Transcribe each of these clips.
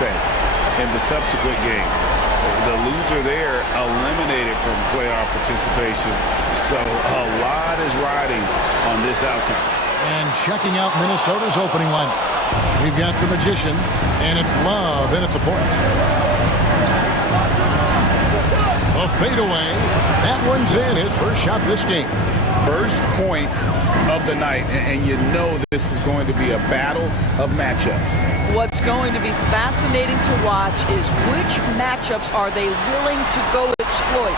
suspect in the subsequent game. The loser there eliminated from playoff participation. So a lot is riding on this outcome. And checking out Minnesota's opening lineup, we've got the Magician, and it's Love in at the point. A fadeaway. That one's in. His first shot this game. First point of the night, and you know this is going to be a battle of matchups. What's going to be fascinating to watch is which matchups are they willing to go exploit.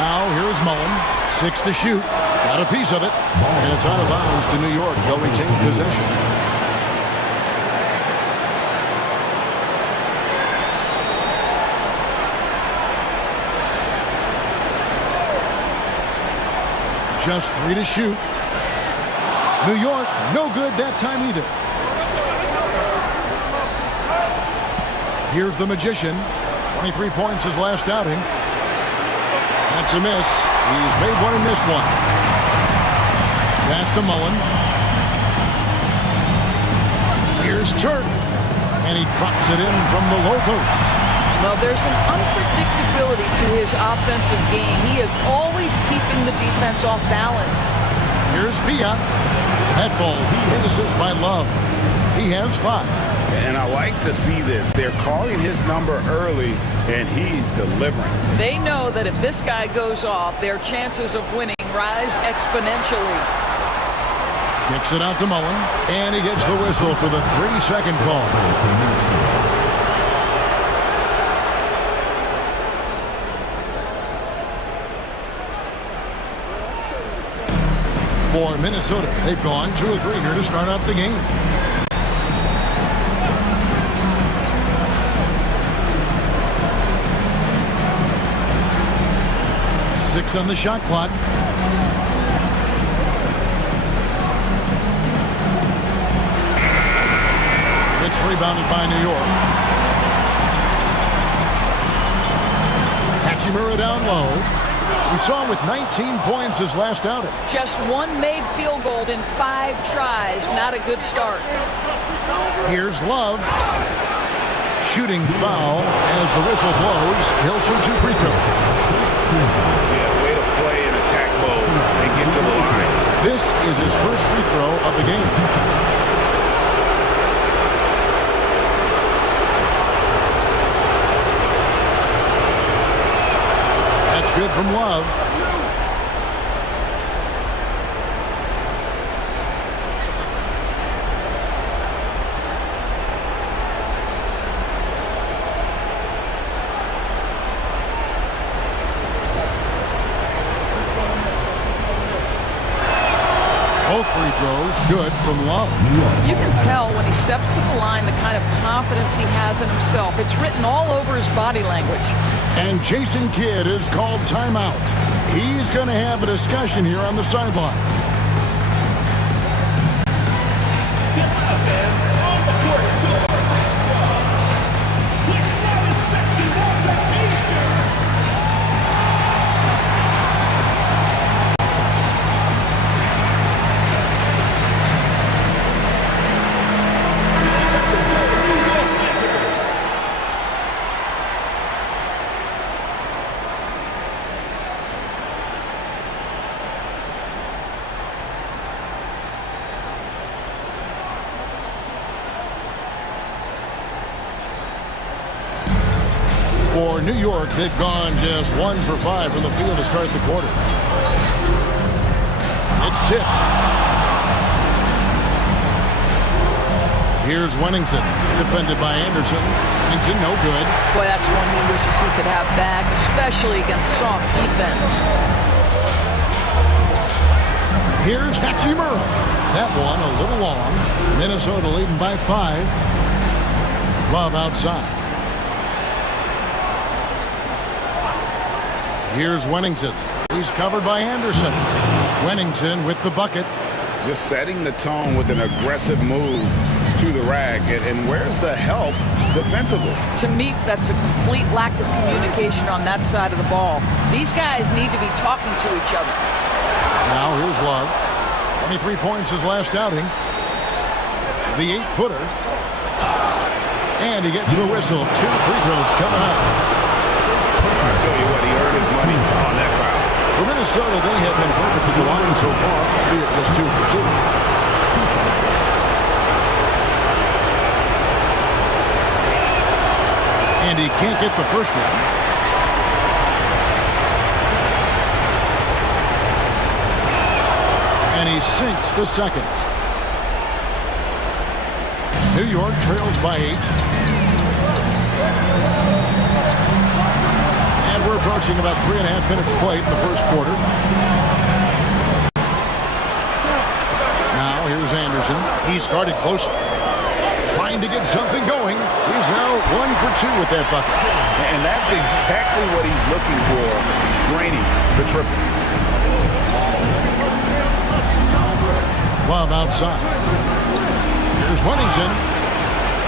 Now here's Mullen. 6 to shoot. Got a piece of it. And it's out of bounds to New York. They'll retain possession. Just 3 to shoot. New York, no good that time either. Here's the Magician. 23 points his last outing. That's a miss. He's made one and missed one. Pass to Mullen. Here's Turk. And he drops it in from the low post. Well, there's an unpredictability to his offensive game. He is always keeping the defense off balance. Here's Villa. That ball, he misses by Love. He has 5. And I like to see this. They're calling his number early, and he's delivering. They know that if this guy goes off, their chances of winning rise exponentially. Kicks it out to Mullen, and he gets the whistle for the 3-second call. For Minnesota, they've gone 2 of 3 here to start out the game. Six on the shot clock. It's rebounded by New York. Hachimura down low. We saw him with 19 points his last outing. Just one made field goal in 5 tries. Not a good start. Here's Love. Shooting foul as the whistle blows. He'll shoot 2 free throws. Yeah, way to play in attack mode and get to the line. This is his first free throw of the game. That's good from Love. Both free throws good from Love. You can tell when he steps to the line the kind of confidence he has in himself. It's written all over his body language. And Jason Kidd is called timeout. He's going to have a discussion here on the sideline. Get out there on the court to the squad. Which now is sexy wants a t-shirt. For New York, they've gone just 1 for 5 from the field to start the quarter. It's tipped. Here's Wennington, defended by Anderson. Wennington, no good. Boy, that's one he wishes he could have back, especially against soft defense. Here's Hachimura. That one a little long. Minnesota leading by 5. Love outside. Here's Wennington. He's covered by Anderson. Wennington with the bucket. Just setting the tone with an aggressive move to the rack. And where's the help defensively? To me, that's a complete lack of communication on that side of the ball. These guys need to be talking to each other. Now here's Love. 23 points his last outing. The 8-footer. And he gets the whistle. 2 free throws coming up. I tell you what, he earned his money on that foul. For Minnesota, they have been perfect at the line so far, albeit just 2 for 2. And he can't get the first one. And he sinks the second. New York trails by 8. And we're approaching about 3.5 minutes played in the first quarter. Now here's Anderson. He's guarded closely. Trying to get something going. He's now 1 for 2 with that bucket. And that's exactly what he's looking for, draining the triple. Love outside. Here's Wennington.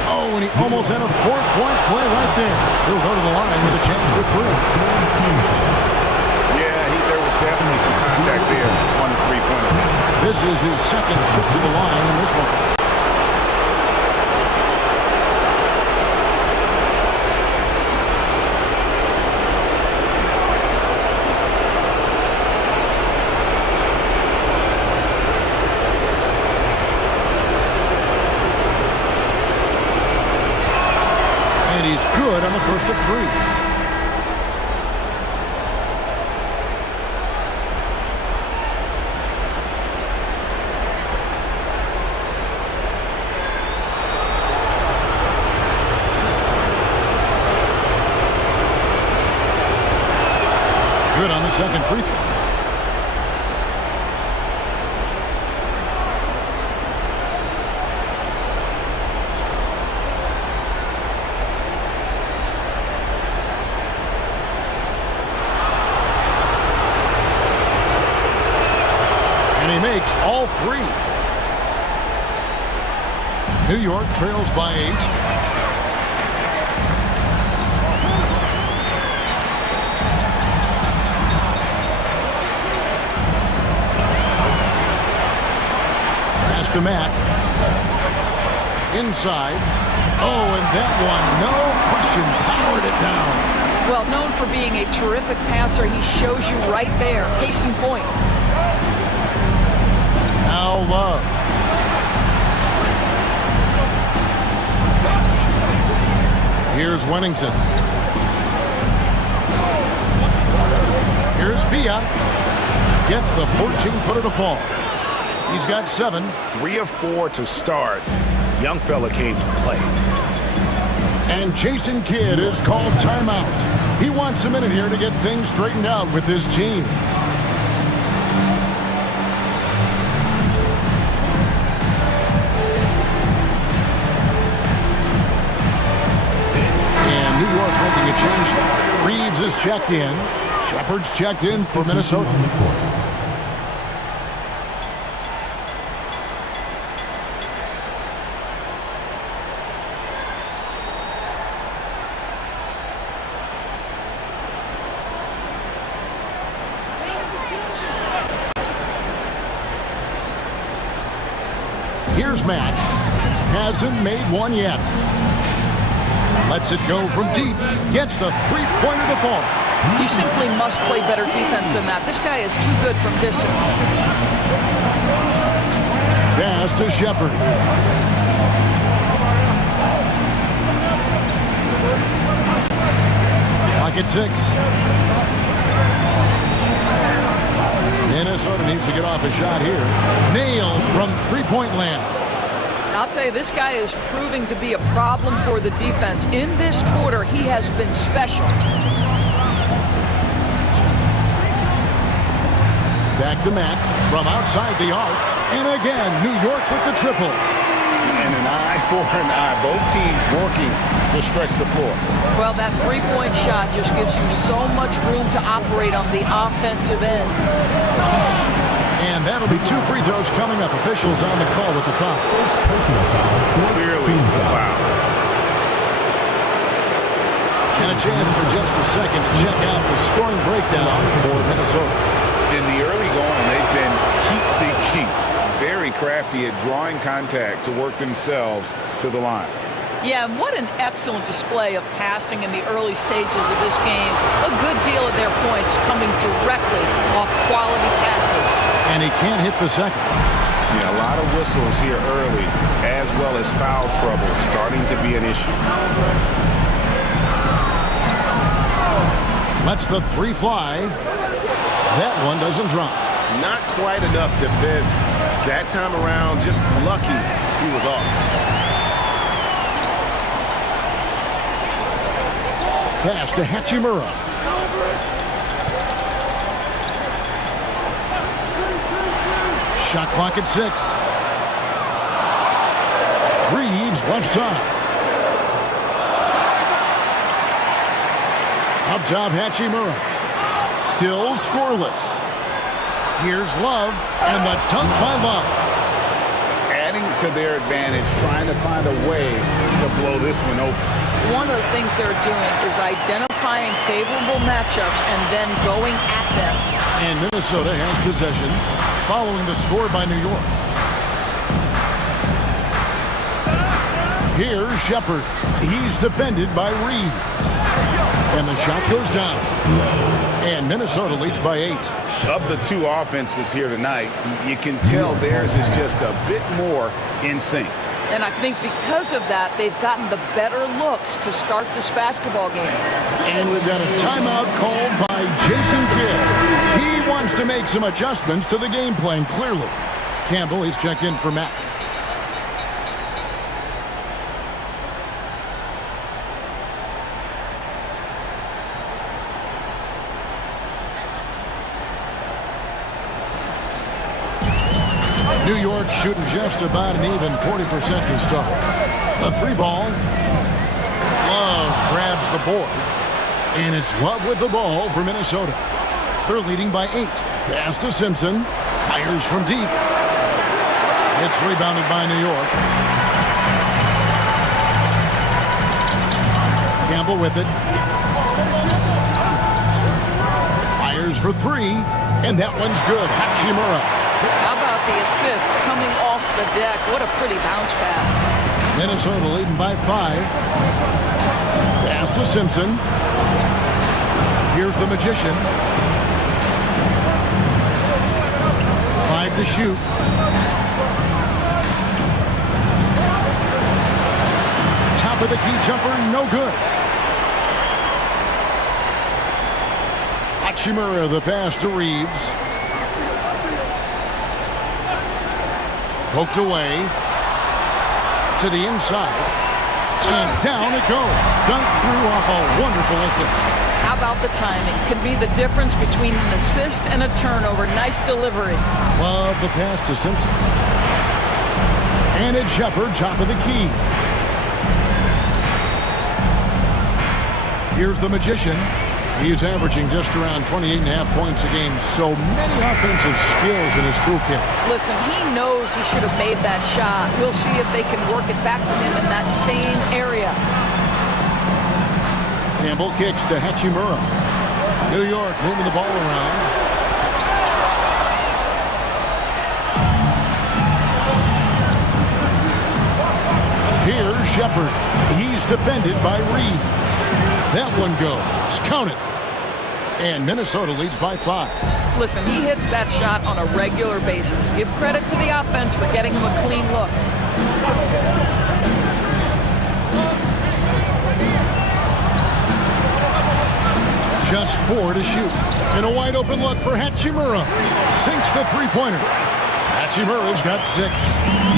Oh, and he almost had a 4-point play right there. He'll go to the line with a chance for 3. Yeah, there was definitely some contact there on the three-point attempt. This is his second trip to the line in this one. And he's good on the first of 3. Good on the second free throw. And he makes all 3. New York trails by 8. Pass to Mack. Inside. Oh, and that one, no question, powered it down. Well, known for being a terrific passer, he shows you right there. Case in point. Now Love. Here's Wennington. Here's Villa. Gets the 14-footer to fall. He's got 7. 3 of 4 to start. Young fella came to play. And Jason Kidd is called timeout. He wants a minute here to get things straightened out with his team. And New York making a change. Reeves is checked in. Shepard's checked in for Minnesota. Here's Matt. Hasn't made one yet. Lets it go from deep. Gets the three-pointer to fall. You simply must play better defense than that. This guy is too good from distance. Pass to Shepard. Clock at 6. Minnesota needs to get off a shot here. Nailed from three-point land. I'll tell you, this guy is proving to be a problem for the defense. In this quarter, he has been special. Back to Mack from outside the arc. And again, New York with the triple. And an eye for an eye. Both teams working to stretch the floor. Well, that three-point shot just gives you so much room to operate on the offensive end. And that'll be 2 free throws coming up. Officials on the call with the foul. Clearly a foul. And a chance for just a second to check out the scoring breakdown for Minnesota. In the early going, they've been heat-seeking, very crafty at drawing contact to work themselves to the line. Yeah, and what an excellent display of passing in the early stages of this game. A good deal of their points coming directly off quality passes. And he can't hit the second. Yeah, a lot of whistles here early, as well as foul trouble starting to be an issue. Lets the three fly. That one doesn't drop. Not quite enough defense that time around. Just lucky he was off. Pass to Hachimura. Shot clock at 6. Reeves left side. Up top, Hachimura. Still scoreless. Here's Love, and the dunk by Love. Adding to their advantage, trying to find a way to blow this one open. One of the things they're doing is identifying favorable matchups and then going at them. And Minnesota has possession, following the score by New York. Here's Shepard. He's defended by Reed. And the shot goes down. And Minnesota leads by 8. Of the two offenses here tonight, you can tell theirs is just a bit more in sync. And I think because of that, they've gotten the better looks to start this basketball game. And we've got a timeout called by Jason Kidd. He wants to make some adjustments to the game plan, clearly. Campbell, he's checked in for Matt. New York shooting just about an even 40% to start. A 3-ball. Love grabs the board. And it's Love with the ball for Minnesota. They're leading by 8. Pass to Simpson. Fires from deep. It's rebounded by New York. Campbell with it. Fires for 3. And that one's good. Hachimura. How about the assist coming off the deck? What a pretty bounce pass. Minnesota leading by 5. Pass to Simpson. Here's the Magician. 5 to shoot. Top of the key jumper, no good. Hachimura, the pass to Reeves. Poked away to the inside, and down it goes. Dunked through off a wonderful assist. How about the timing? Can be the difference between an assist and a turnover. Nice delivery. Love the pass to Simpson. And it's Shepard, top of the key. Here's the Magician. He's averaging just around 28.5 points a game. So many offensive skills in his toolkit. Listen, he knows he should have made that shot. We'll see if they can work it back to him in that same area. Campbell kicks to Hachimura. New York moving the ball around. Here's Shepard. He's defended by Reed. That one goes. Count it. And Minnesota leads by 5. Listen, he hits that shot on a regular basis. Give credit to the offense for getting him a clean look. Just 4 to shoot. And a wide open look for Hachimura. Sinks the three-pointer. Hachimura's got 6.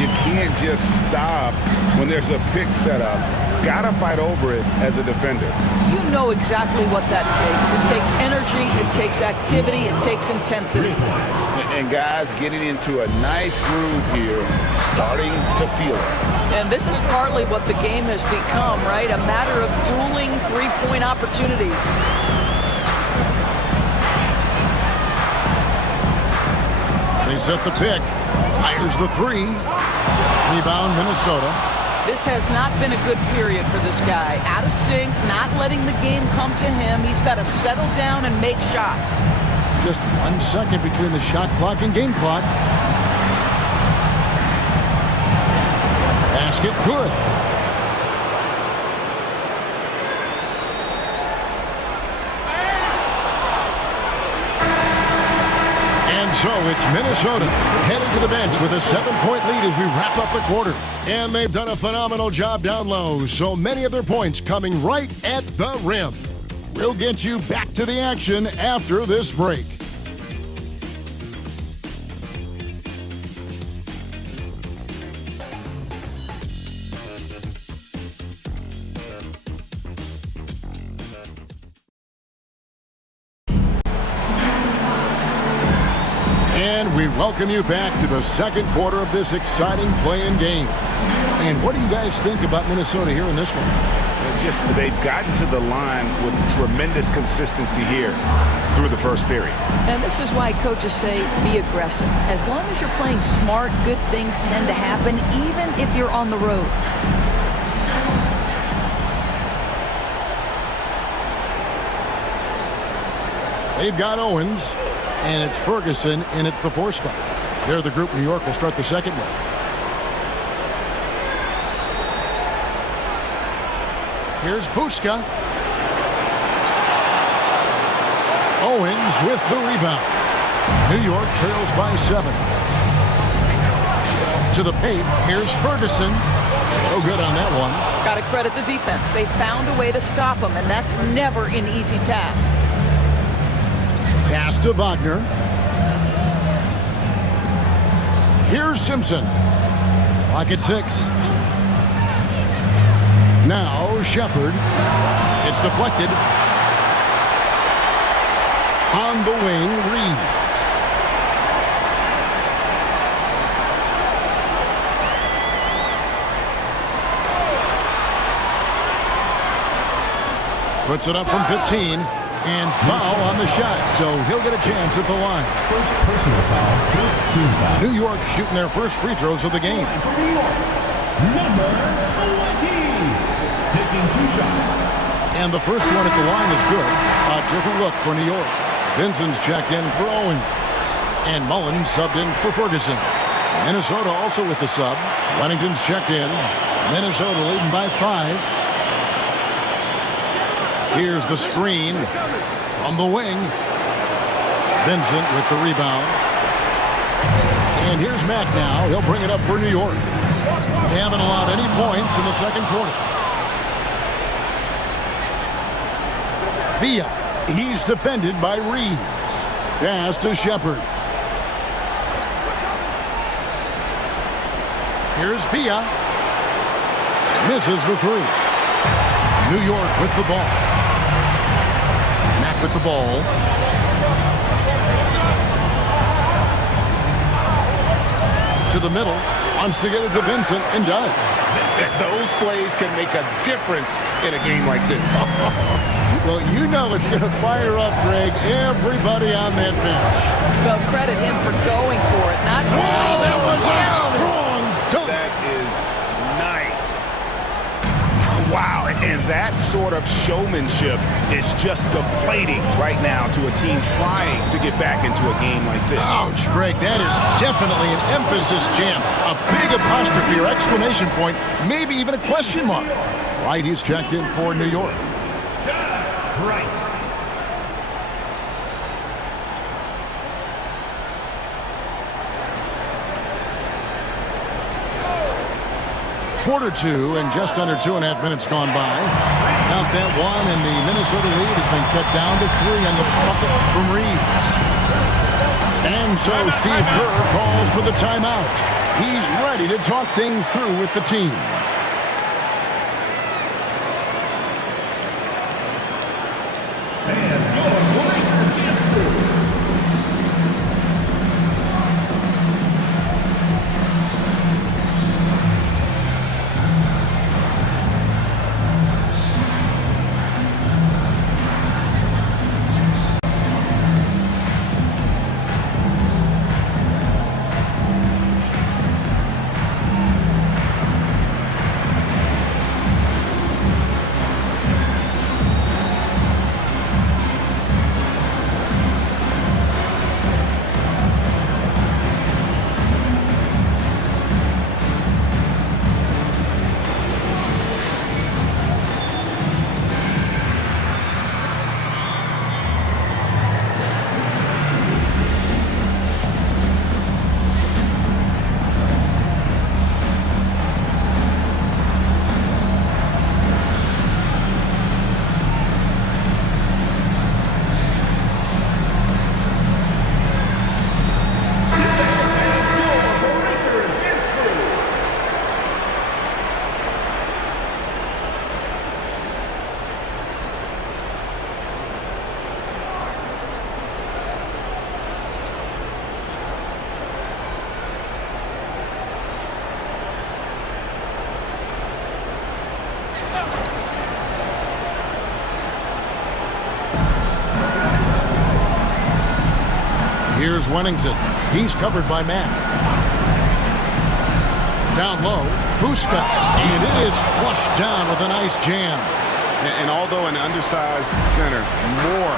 You can't just stop when there's a pick set up. Got to fight over it as a defender. You know exactly what that takes. It takes energy, it takes activity, it takes intensity. And guys getting into a nice groove here, starting to feel it. And this is partly what the game has become, right? A matter of dueling three-point opportunities. They set the pick. Fires the 3. Rebound, Minnesota. This has not been a good period for this guy. Out of sync, not letting the game come to him. He's got to settle down and make shots. Just 1 second between the shot clock and game clock. Basket good. So it's Minnesota heading to the bench with a 7-point lead as we wrap up the quarter. And they've done a phenomenal job down low. So many of their points coming right at the rim. We'll get you back to the action after this break. And we welcome you back to the second quarter of this exciting play-in game. And what do you guys think about Minnesota here in this one? They've gotten to the line with tremendous consistency here through the first period. And this is why coaches say be aggressive. As long as you're playing smart, good things tend to happen, even if you're on the road. They've got Owens, and it's Ferguson in at the 4 spot. They're the group New York will start the second with. Here's Buska. Owens with the rebound. New York trails by 7. To the paint, here's Ferguson. No good on that one. Got to credit the defense. They found a way to stop him, and that's never an easy task. Pass to Wagner. Here's Simpson. Clock at 6. Now Shepard. It's deflected. On the wing, Reeves. Puts it up from 15. And foul on the shot, so he'll get a chance at the line. First personal foul, first team foul. New York shooting their first free throws of the game. For New York, number 20. Taking 2 shots. And the first one at the line is good. A different look for New York. Vincent's checked in for Owens. And Mullins subbed in for Ferguson. Minnesota also with the sub. Wennington's checked in. Minnesota leading by 5. Here's the screen from the wing. Vincent with the rebound. And here's Mack now. He'll bring it up for New York. They haven't allowed any points in the second quarter. Villa. He's defended by Reeves. Pass to Shepard. Here's Villa. Misses the 3. New York with the ball. Mack with the ball. To the middle. Wants to get it to Vincent and does. Those plays can make a difference in a game like this. Well, you know it's going to fire up, Greg, everybody on that bench. Well, credit him for going for it, not Wow, that was a strong dunk. That is nice. Wow, and that sort of showmanship is just deflating right now to a team trying to get back into a game like this. Ouch, Greg, that is definitely an emphasis jam. A big apostrophe or exclamation point, maybe even a question mark. Right, he's checked in for New York. Right. Quarter 2 and just under 2.5 minutes gone by. Count that one, and the Minnesota lead has been cut down to 3 on the bucket from Reeves. And so Steve Kerr calls for the timeout. He's ready to talk things through with the team. And your Lakers history. Here's Wennington. He's covered by Matt. Down low, Puska. And it is flushed down with a nice jam. And although an undersized center, more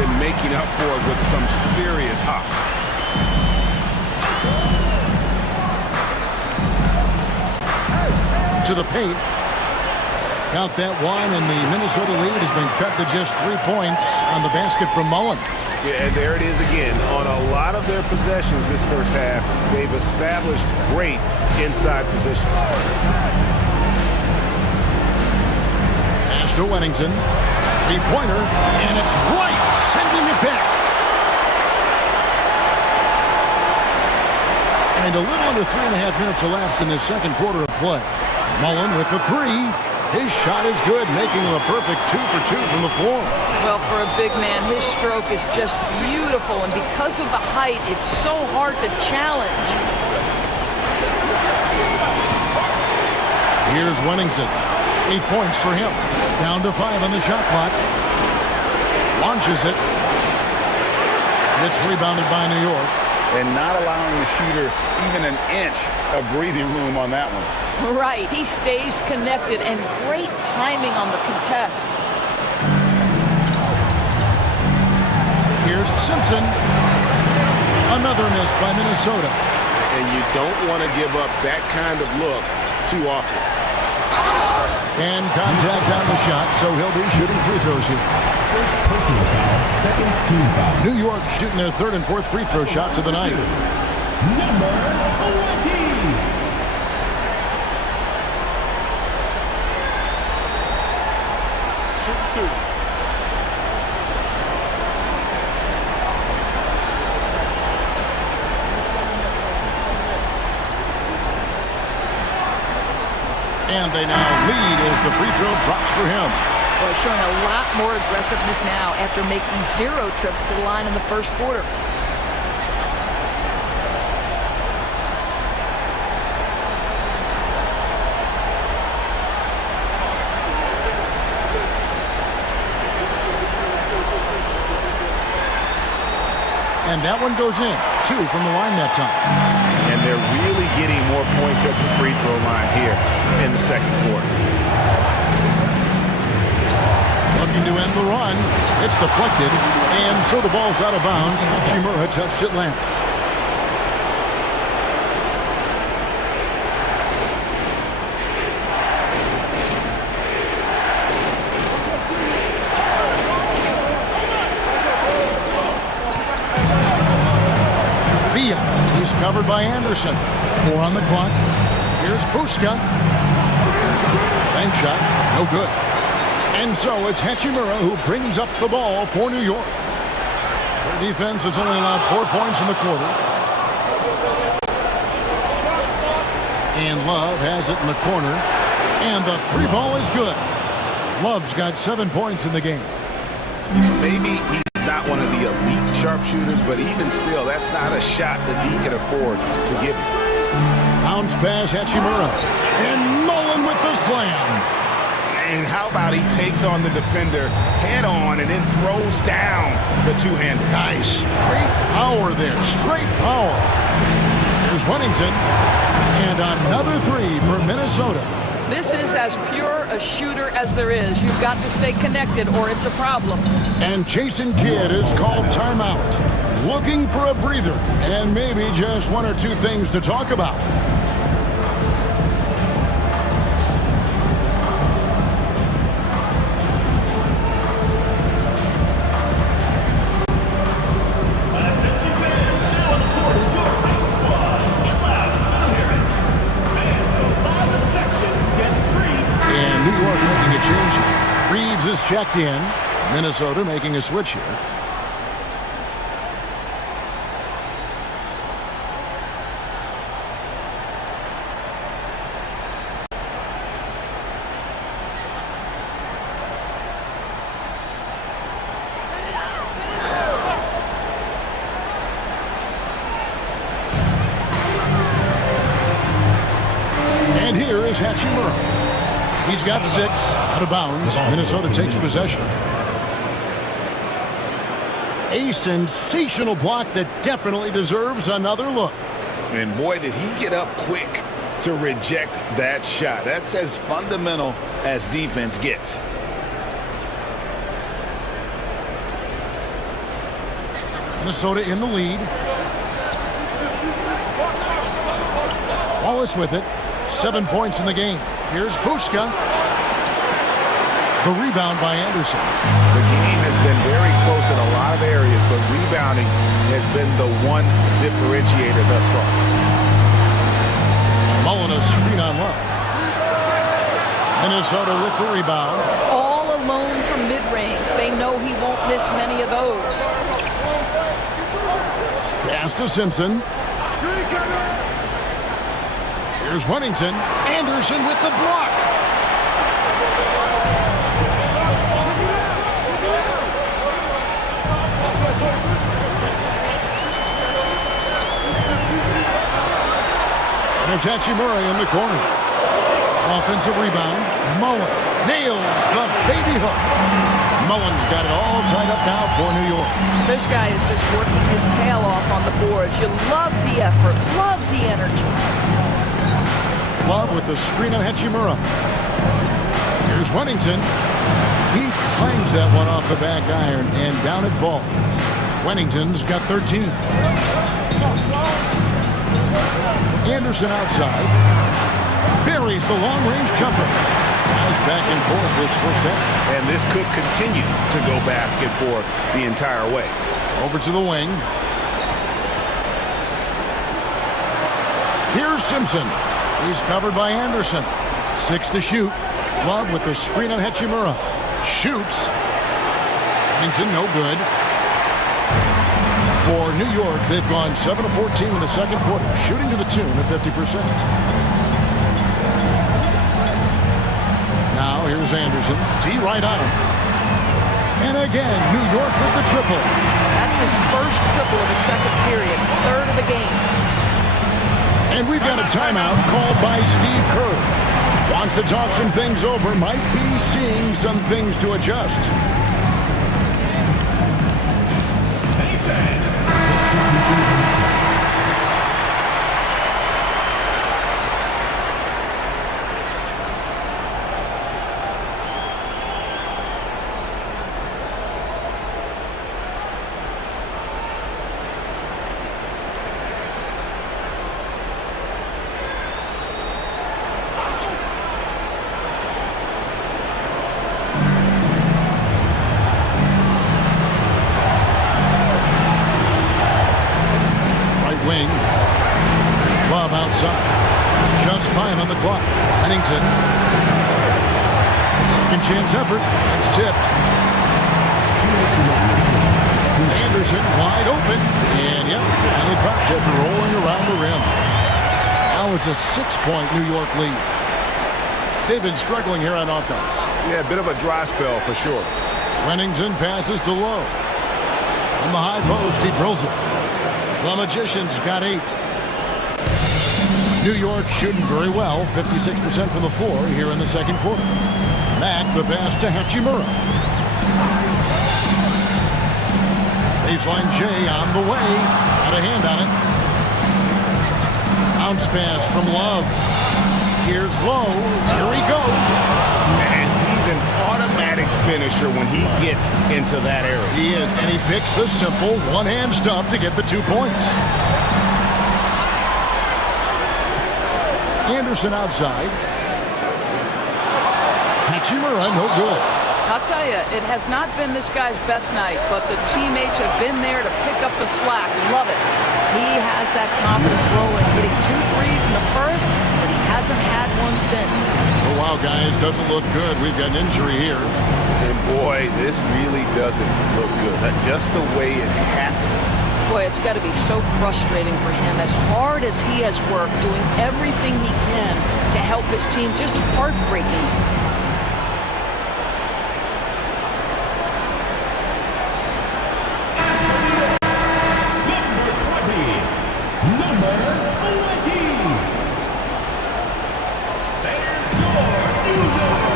than making up for it with some serious hop. To the paint. Count that one, and the Minnesota lead has been cut to just 3 points on the basket from Mullen. Yeah, and there it is again. On a lot of their possessions this first half, they've established great inside position. Pass to Wennington. Three-pointer, and it's right, sending it back. And a little under 3.5 minutes elapsed in this second quarter of play. Mullen with the three. His shot is good, making him a perfect 2 for 2 from the floor. Well, for a big man, his stroke is just beautiful, and because of the height, it's so hard to challenge. Here's Wennington. 8 points for him. Down to 5 on the shot clock. Launches it. It's rebounded by New York. And not allowing the shooter even an inch of breathing room on that one. Right, he stays connected, and great timing on the contest. Here's Simpson. Another miss by Minnesota. And you don't want to give up that kind of look too often. And contact on the shot, so he'll be shooting free throws here. First personal foul, second team foul. New York shooting their third and fourth free throw shots of the night. Number 20. Shoot two. And they now lead as the free throw drops for him. Well, showing a lot more aggressiveness now after making 0 trips to the line in the first quarter. And that one goes in. 2 from the line that time. And they're really getting more points at the free throw line here in the second quarter. Looking to end the run. It's deflected. And so the ball's out of bounds. Hachimura touched it last. He's covered by Anderson. 4 on the clock. Here's Puska. Bank shot. No good. And so it's Hachimura who brings up the ball for New York. Their defense has only allowed 4 points in the quarter. And Love has it in the corner. And the 3 ball is good. Love's got 7 points in the game. Maybe he's not one of the elite sharpshooters, but even still, that's not a shot that he can afford to give. Bounce pass, Hachimura. And Mullen with the slam. And how about he takes on the defender head on and then throws down the two-hander. Nice. Straight power there. Straight power. There's Wennington. And another 3 for Minnesota. This is as pure a shooter as there is. You've got to stay connected or it's a problem. And Jason Kidd is called timeout. Looking for a breather and maybe just 1 or 2 things to talk about. Attention fans, now on the court is your house squad. ELAM, fans, the loudest section gets free. And New York making a change here. Reeves is checked in. Minnesota making a switch here. And here is Hachimura. He's got 6 out of bounds. Minnesota takes possession. A sensational block that definitely deserves another look. And boy, did he get up quick to reject that shot. That's as fundamental as defense gets. Minnesota in the lead. Wallace with it. 7 points in the game. Here's Bushka. The rebound by Anderson. The game has been very close in a lot of areas, but rebounding has been the one differentiator thus far. Mullen a screen on Love. Minnesota with the rebound. All alone from mid-range. They know he won't miss many of those. Pass to Simpson. Here's Wennington. Anderson with the block. And it's Hachimura in the corner. Offensive rebound. Mullen nails the baby hook. Mullen's got it all tied up now for New York. This guy is just working his tail off on the boards. You love the effort, love the energy. Love with the screen on Hachimura. Here's Wennington. He clangs that one off the back iron, and down it falls. Wennington's got 13. Anderson outside. Buries the long-range jumper. Guys back and forth this first half. And this could continue to go back and forth the entire way. Over to the wing. Here's Simpson. He's covered by Anderson. 6 to shoot. Love with the screen on Hachimura. Shoots. Wennington no good. For New York, they've gone 7 of 14 in the second quarter, shooting to the tune of 50%. Now here's Anderson. D right on him. And again, New York with the triple. That's his first triple of the second period, third of the game. And we've got a timeout called by Steve Kerr. Wants to talk some things over, might be seeing some things to adjust. Wing. Love outside. Just 5 on the clock. Wennington. Second chance effort. It's tipped. Anderson wide open. And yep, finally popped it, rolling around the rim. Now it's a 6-point New York lead. They've been struggling here on offense. Yeah, a bit of a dry spell for sure. Wennington passes to Lowe. On the high post, he drills it. The Magicians got 8. New York shooting very well, 56% from the floor here in the second quarter. Mack the pass to Hachimura. Baseline J on the way. Got a hand on it. Bounce pass from Love. Here's Lowe. Here he goes. Man, he's an automatic finisher when he gets into that area. He is, and he picks the simple one-hand stuff to get the 2 points. Anderson outside. Hachimura, no good. I'll tell you, it has not been this guy's best night, but the teammates have been there to pick up the slack. Love it. He has that confidence rolling, hitting 2 threes in the first, but he hasn't had one since. Oh, wow, guys, doesn't look good. We've got an injury here. And boy, this really doesn't look good. Just the way it happened. Boy, it's got to be so frustrating for him. As hard as he has worked, doing everything he can to help his team, just heartbreaking. There's your New York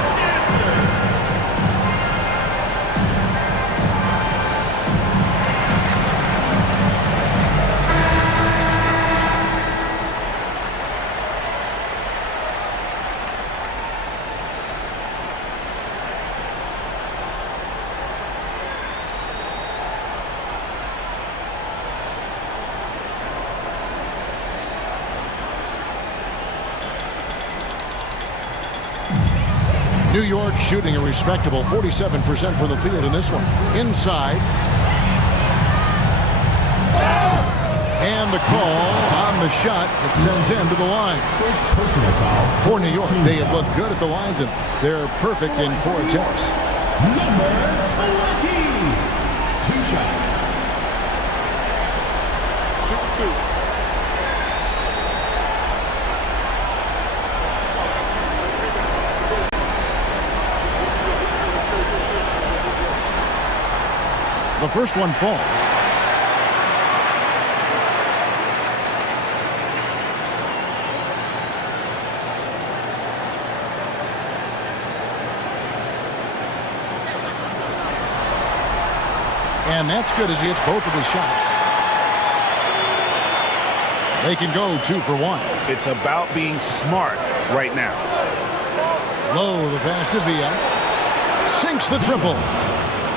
New York shooting a respectable 47% from the field in this one. Inside. And the call on the shot that sends him to the line. First personal foul. For New York, they have looked good at the line tonight. They're perfect in 4 attempts. Number 20. 2 shots. Shoot 2. The first one falls. And that's good as he hits both of his shots. They can go 2 for 1. It's about being smart right now. Low, the pass to Villa. Sinks the triple.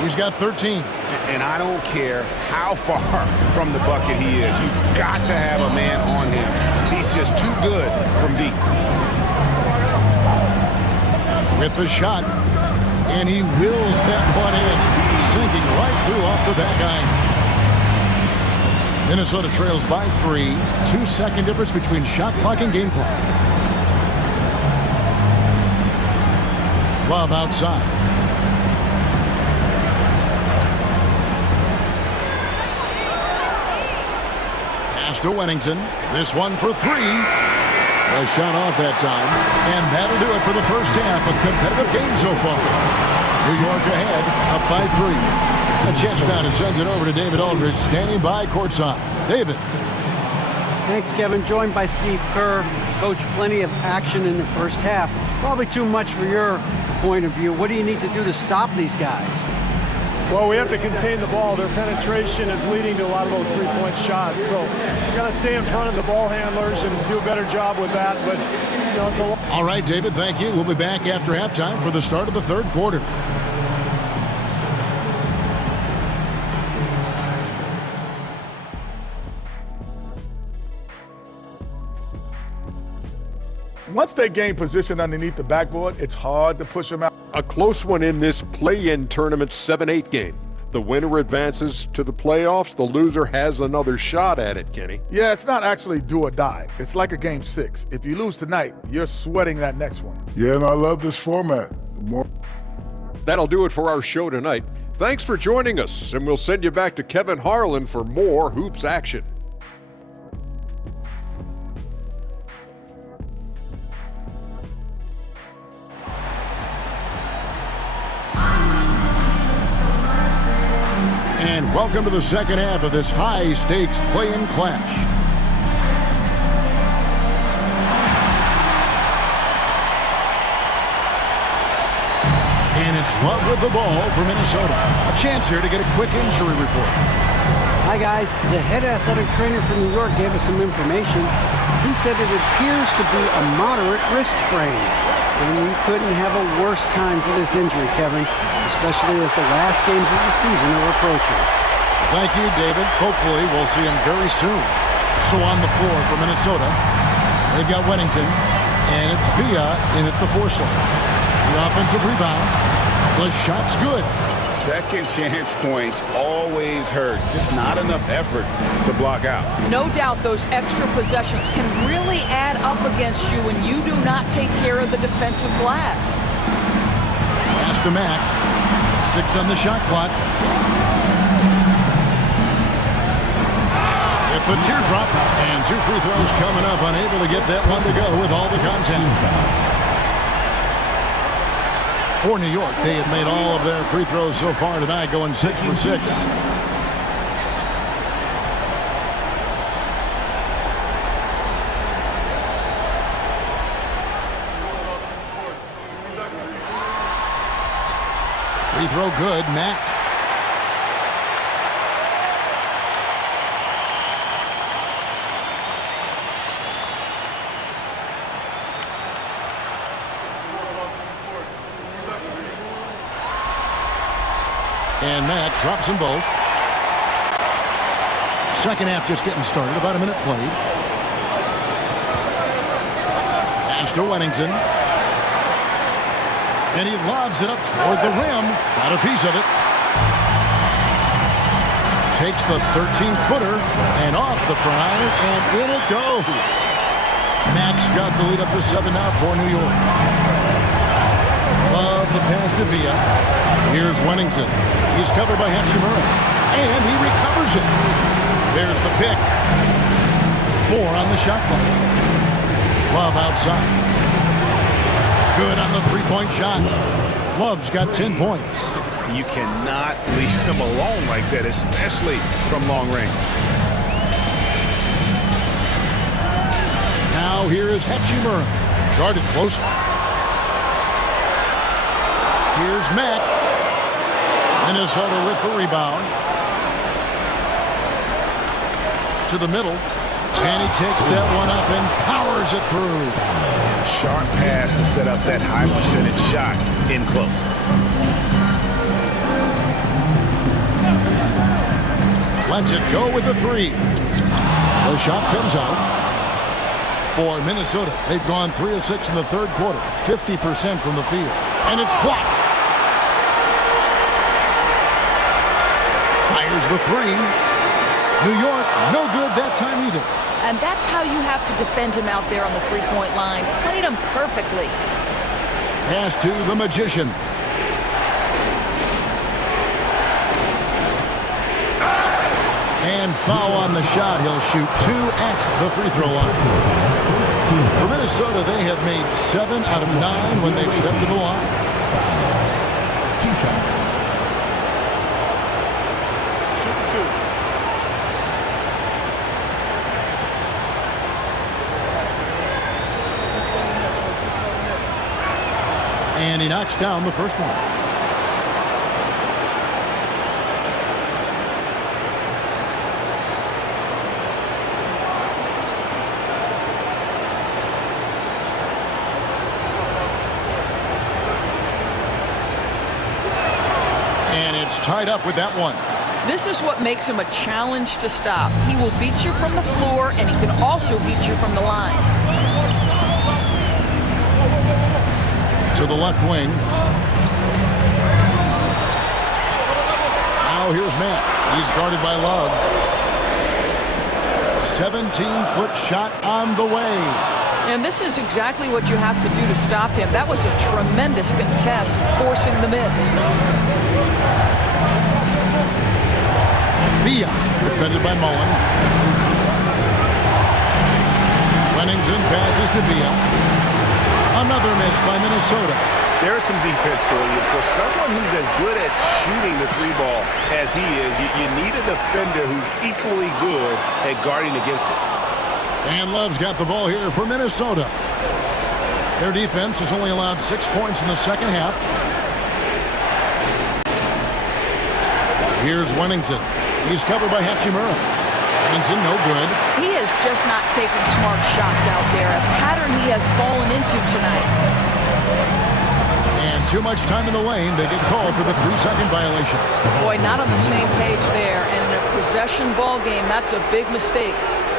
He's got 13. And I don't care how far from the bucket he is. You've got to have a man on him. He's just too good from deep. With the shot. And he wills that one in. Sinking right through off the back iron. Minnesota trails by 3. 2-second difference between shot clock and game clock. Love outside. Pass to Wennington. This one for 3. A shot off that time. And that'll do it for the first half of competitive game so far. New York ahead, up by 3. A chance now to send it over to David Aldridge, standing by courtside. David. Thanks, Kevin. Joined by Steve Kerr. Coach, plenty of action in the first half. Probably too much for your point of view. What do you need to do to stop these guys? Well, we have to contain the ball. Their penetration is leading to a lot of those three-point shots. So you got to stay in front of the ball handlers and do a better job with that. But, you know, it's a... All right, David, thank you. We'll be back after halftime for the start of the third quarter. Once they gain position underneath the backboard, it's hard to push them out. A close one in this play-in tournament 7-8 game. The winner advances to the playoffs. The loser has another shot at it, Kenny. Yeah, it's not actually do or die. It's like a game 6. If you lose tonight, you're sweating that next one. Yeah, and I love this format. That'll do it for our show tonight. Thanks for joining us, and we'll send you back to Kevin Harlan for more hoops action. And welcome to the second half of this high-stakes play-in clash. And it's Love with the ball for Minnesota. A chance here to get a quick injury report. Hi, guys. The head athletic trainer from New York gave us some information. He said it appears to be a moderate wrist sprain. And we couldn't have a worse time for this injury, Kevin, especially as the last games of the season are approaching. Thank you, David. Hopefully, we'll see him very soon. So on the floor for Minnesota, they've got Wennington, and it's Villa in at the 4 slot. The offensive rebound. The shot's good. Second chance points always hurt. Just not enough effort to block out. No doubt those extra possessions can really add up against you when you do not take care of the defensive glass. Pass to Mack. 6 on the shot clock. With the teardrop. And 2 free throws coming up. Unable to get that one to go with all the contact. For New York, they have made all of their free throws so far tonight, going 6 for 6. Free throw good, Mack. And Mack drops them both. Second half just getting started. About a minute played. Pass to Wennington. And he lobs it up toward the rim. Got a piece of it. Takes the 13-footer and off the prime, and in it goes. Max got the lead up to 7 now for New York. Love the pass to Villa. Here's Wennington. He's covered by Hachimura. And he recovers it. There's the pick. 4 on the shot clock. Love outside. Good on the three-point shot. Love's got 10 points. You cannot leave him alone like that, especially from long range. Now here is Hachimura. Guarded closely. Here's Mack. Minnesota with the rebound. To the middle. And he takes that one up and powers it through. A sharp pass to set up that high percentage shot in close. Lets it go with the 3. The shot comes out. For Minnesota, they've gone 3 of 6 in the third quarter. 50% from the field. And it's blocked. Fires the 3. New York, no good that time either. And that's how you have to defend him out there on the three-point line. Played him perfectly. Pass to the Magician. And foul on the shot. He'll shoot 2 at the free throw line. For Minnesota, they have made 7 out of 9 when they've stepped to the line. 2 shots. Shoot 2. And he knocks down the first one. And it's tied up with that one. This is what makes him a challenge to stop. He will beat you from the floor, and he can also beat you from the line. To the left wing. Now here's Matt. He's guarded by Love. 17-foot shot on the way. And this is exactly what you have to do to stop him. That was a tremendous contest, forcing the miss. Villa, defended by Mullen. Wennington passes to Villa. Another miss by Minnesota. There's some defense for you. For someone who's as good at shooting the 3-ball as he is, you need a defender who's equally good at guarding against it. And Love's got the ball here for Minnesota. Their defense has only allowed 6 points in the second half. Here's Wennington. He's covered by Hachimura. Wennington, no good. He is just not taking smart shots out there, a pattern he has fallen into tonight. And too much time in the lane. They get called for the 3-second violation. Boy, not on the same page there. And in a possession ball game, that's a big mistake.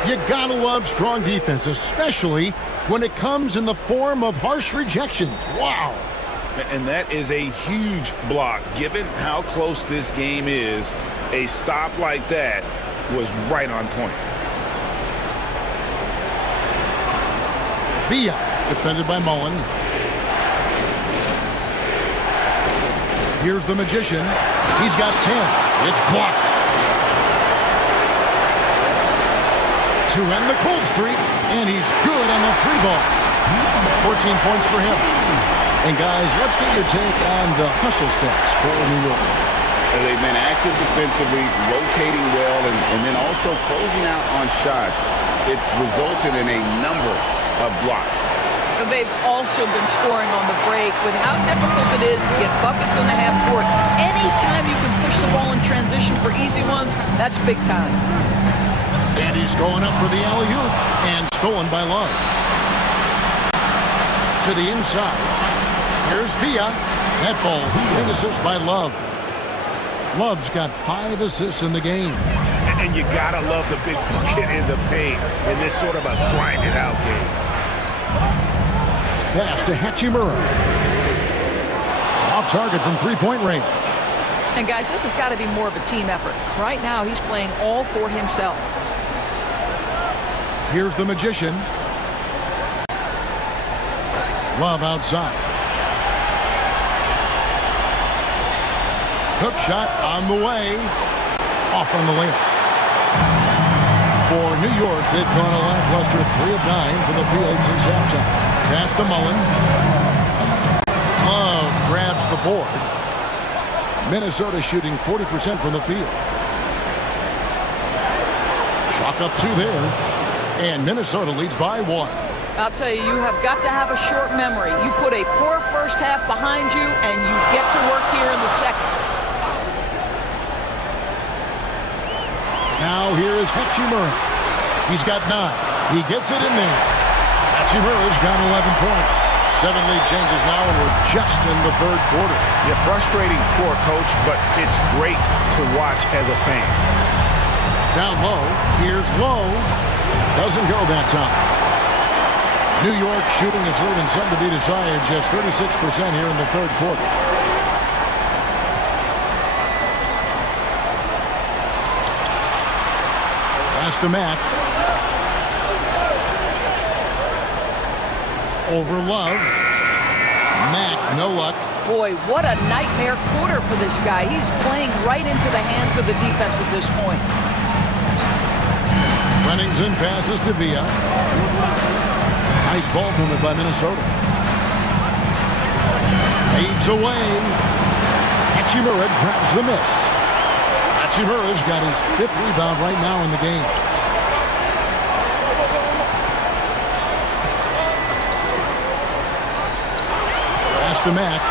You gotta love strong defense, especially when it comes in the form of harsh rejections. Wow. And that is a huge block. Given how close this game is, a stop like that was right on point. Villa, defended by Mullen. Here's the Magician. He's got 10. It's blocked. To end the cold streak, and he's good on the 3-ball. 14 points for him. And guys, let's get your take on the hustle stats for New York. They've been active defensively, rotating well, and then also closing out on shots. It's resulted in a number of blocks. They've also been scoring on the break. With how difficult it is to get buckets in the half court, anytime you can push the ball in transition for easy ones, that's big time. And he's going up for the alley-oop, and stolen by Love. To the inside. Here's Villa. That ball, big assist by Love. Love's got 5 assists in the game. And you gotta love the big bucket in the paint in this sort of a grinded-out game. Pass to Hachimura. off target from three-point range. And guys, this has got to be more of a team effort. Right now, he's playing all for himself. Here's the Magician. Love outside. Hook shot on the way. Off on the layup. For New York, they've gone a lackluster 3 of 9 from the field since halftime. Pass to Mullen. Love grabs the board. Minnesota shooting 40% from the field. Chalk up 2 there. And Minnesota leads by 1. I'll tell you, you have got to have a short memory. You put a poor first half behind you, and you get to work here in the second. Now here is Hachimura. He's got 9. He gets it in there. Hachimura's got 11 points. 7 lead changes now, and we're just in the third quarter. Yeah, frustrating for a coach, but it's great to watch as a fan. Down low. Here's Lowe. Doesn't go that time. New York shooting is leaving some to be desired. Just 36% here in the third quarter. Pass to Mack. Over Love. Mack, no luck. Boy, what a nightmare quarter for this guy. He's playing right into the hands of the defense at this point. Rennington passes to Villa. Nice ball movement by Minnesota. Fades away. Hachimura grabs the miss. Hachimura's got his 5th rebound right now in the game. Pass to Mack.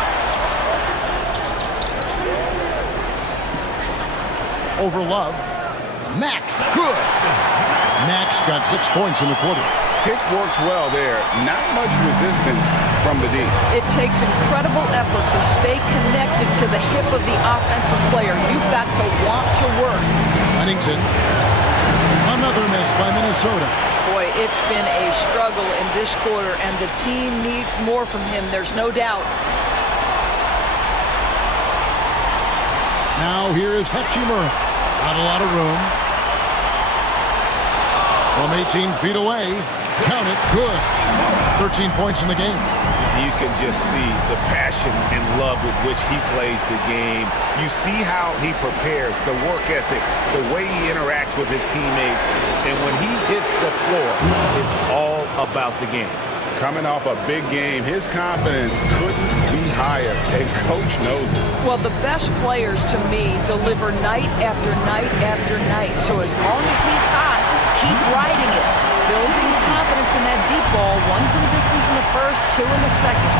Over Love. Mack, good. Mack's got 6 points in the quarter. Pick works well there. Not much resistance from the D. It takes incredible effort to stay connected to the hip of the offensive player. You've got to want to work. Rennington. Another miss by Minnesota. Boy, it's been a struggle in this quarter, and the team needs more from him. There's no doubt. Now here is Hachimura. Not a lot of room. From 18 feet away. Count it. Good. 13 points in the game. You can just see the passion and love with which he plays the game. You see how he prepares, the work ethic, the way he interacts with his teammates. And when he hits the floor, it's all about the game. Coming off a big game, his confidence couldn't be higher, and Coach knows it. Well, the best players, to me, deliver night after night after night. So as long as he's hot, keep riding it. Building confidence in that deep ball. 1 from distance in the first, 2 in the second.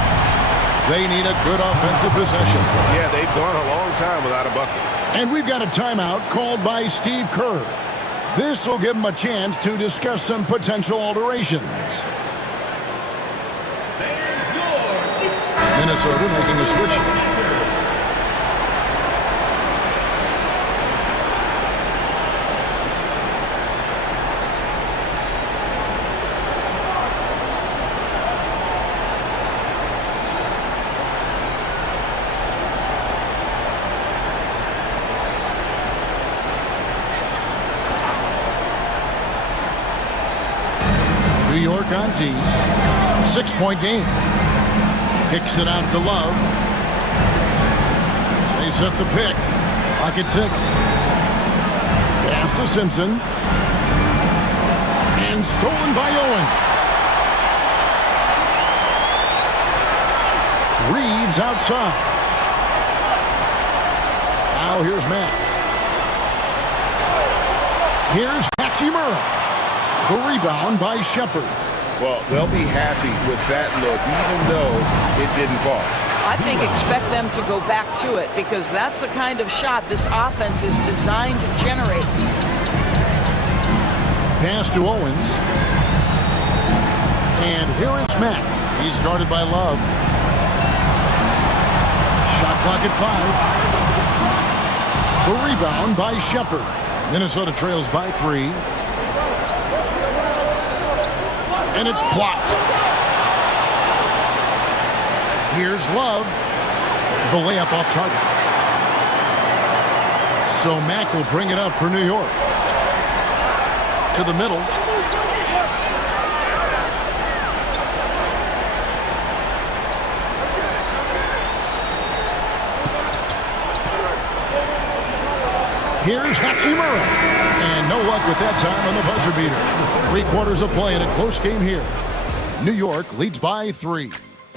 They need a good offensive possession. Yeah, they've gone a long time without a bucket. And we've got a timeout called by Steve Kerr. This will give him a chance to discuss some potential alterations. Minnesota making a switch. New York on D. 6-point game. Kicks it out to Love. They set the pick. Pocket 6. Pass to Simpson. And stolen by Owen. Reeves outside. Now here's Matt. Here's Hachimura. The rebound by Shepard. Well, they'll be happy with that look, even though it didn't fall. I think expect them to go back to it, because that's the kind of shot this offense is designed to generate. Pass to Owens. And here is Matt. He's guarded by Love. Shot clock at 5. The rebound by Shepard. Minnesota trails by 3. And it's blocked. Here's Love. The layup off target. So Mack will bring it up for New York. To the middle. Here's Hachimura. And no luck with that time on the buzzer beater. 3 quarters of play in a close game here. New York leads by 3.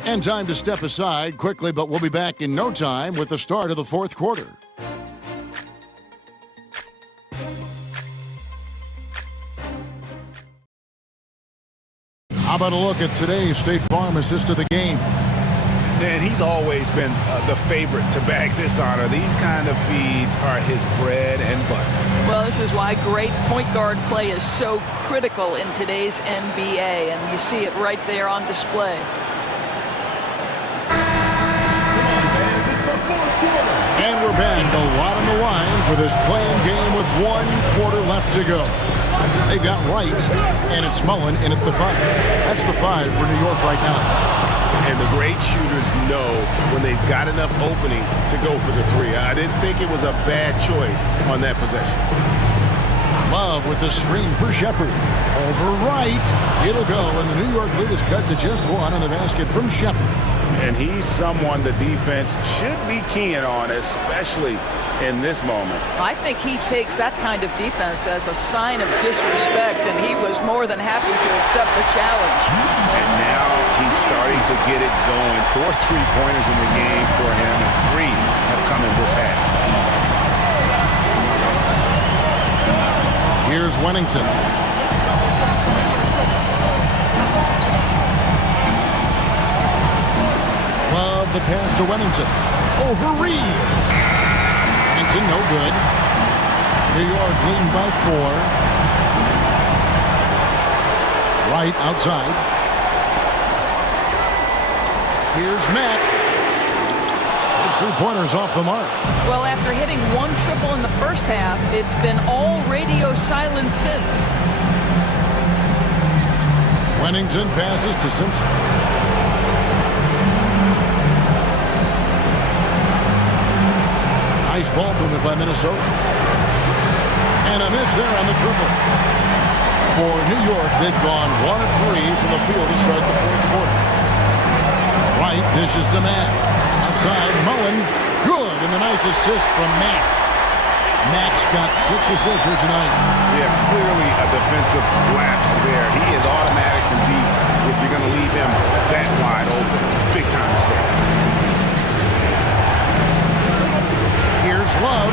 And time to step aside quickly, but we'll be back in no time with the start of the 4th quarter. How about a look at today's State Farm assist of the game? And he's always been the favorite to bag this honor. These kind of feeds are his bread and butter. Well, this is why great point guard play is so critical in today's NBA, and you see it right there on display. And we're back. A lot on the line for this playing game with 1 quarter left to go. They've got Wright, and it's Mullen in at the 5. That's the 5 for New York right now. And the great shooters know when they've got enough opening to go for the 3. I didn't think it was a bad choice on that possession. Love with the screen for Shepard. Over Wright. It'll go, and the New York lead is cut to just 1 on the basket from Shepard. And he's someone the defense should be keying on, especially in this moment. I think he takes that kind of defense as a sign of disrespect, and he was more than happy to accept the challenge. And now he's starting to get it going. 4 3-pointers in the game for him, and 3 have come in this half. Here's Wennington. Love the pass to Wennington. Over Reeves. Wennington, no good. New York leading by 4. Right outside. Here's Mack. Those 3-pointers off the mark. Well, after hitting 1 triple in the first half, it's been all radio silence since. Wennington passes to Simpson. Nice ball movement by Minnesota. And a miss there on the triple. For New York, they've gone 1 of 3 from the field to start the 4th quarter. Wright dishes to Mack. Outside, Mullen. Good, and the nice assist from Mack. Mack's got 6 assists here tonight. Yeah, clearly a defensive lapse there. He is automatic from deep if you're going to leave him that wide open. Big time mistake. Here's Love.